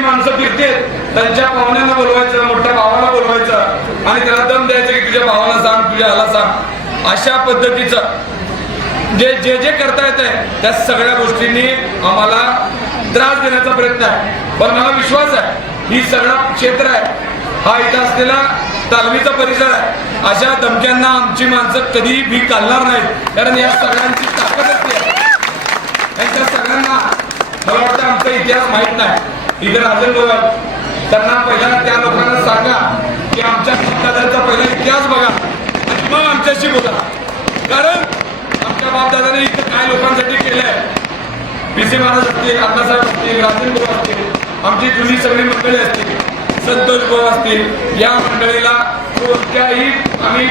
माणसं फिरतेत त्यांच्या पाहुण्यांना बोलवायचं, मोठ्या भावाला बोलवायचं आणि त्याला दम द्यायचं की तुझ्या भावाला सांग, तुझ्या ह्याला सांग. अशा पद्धतीचं जे जे करता येत आहे त्या सगळ्या गोष्टींनी आम्हाला त्रास देण्याचा प्रयत्न आहे. पण मला विश्वास आहे ही सगळं क्षेत्र आहे, हा इथं असलेला तालमीचा परिसर आहे. अशा धमक्यांना आमची माणसं कधीही भीक घालणार नाहीत, कारण या सगळ्यांची ताकद असते. यांच्या सगळ्यांना मला वाटतं आमचा इतिहास माहित नाही. इथे राजन भाऊ त्यांना पहिला त्या लोकांना सांगा की आमच्या बापदादांचा पहिला इतिहास बघा आणि मग आमच्याशी बोला. कारण आमच्या बापदादाने इथं काय लोकांसाठी केलंय, पीसी महाराज असतील, अण्णासाहेब असतील, राजन भाऊ असतील, आमची जुनी सगळी मंडळी असतील, संतोष भाऊ असतील, या मंडळीला कोणत्याही आम्ही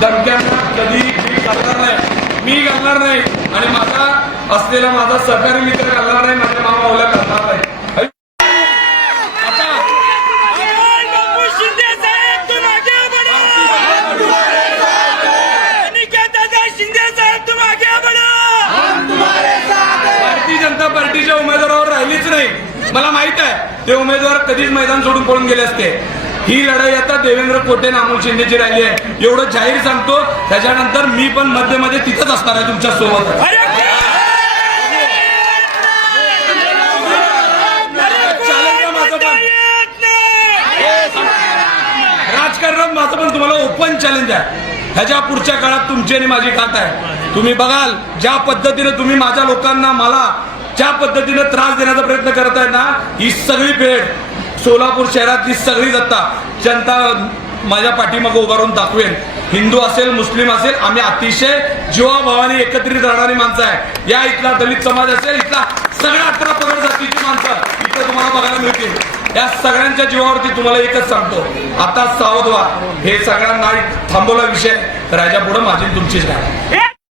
धमक्यांना कधी घालणार नाही, मी घालणार नाही आणि माझा असलेला माझा सहकारी मित्र घालणार नाही, माझ्या मामाला घालणार नाही. भारतीय जनता पार्टीच्या उमेदवारावर राहिलीच नाही. मला माहित आहे ते उमेदवार कधीच मैदान सोडून पळून गेले असते. ही लढाई आता देवेंद्र कोटे आणि अमोल शिंदेची राहिली आहे, एवढं जाहीर सांगतो. त्याच्यानंतर मी पण मध्ये मध्ये तिथंच असणार आहे तुमच्या सोबत. राजकारणात माझं पण तुम्हाला ओपन चॅलेंज आहे. ह्याच्या पुढच्या काळात तुमची आणि माझी खात आहे. तुम्ही बघाल ज्या पद्धतीने तुम्ही माझ्या लोकांना मला ज्या पद्धतीने त्रास देण्याचा प्रयत्न करत आहे ना, ही सगळी फेड सोलापूर शहरातली सगळी जनता माझ्या पाठीमागे उभारून दाखवेन. हिंदू असेल, मुस्लिम असेल, आम्ही अतिशय जीवाभावाने एकत्रित राहणारी माणसं आहे. या इथला दलित समाज असेल, इथला सगळ्या 18 पगड जातीची माणसं इथं तुम्हाला बघायला मिळतील. या सगळ्यांच्या जीवावरती तुम्हाला एकच सांगतो, आता सावध व्हा. हे सगळ्यांना थांबवला विषय तर ह्याच्या पुढे माझी तुमचीच नाही.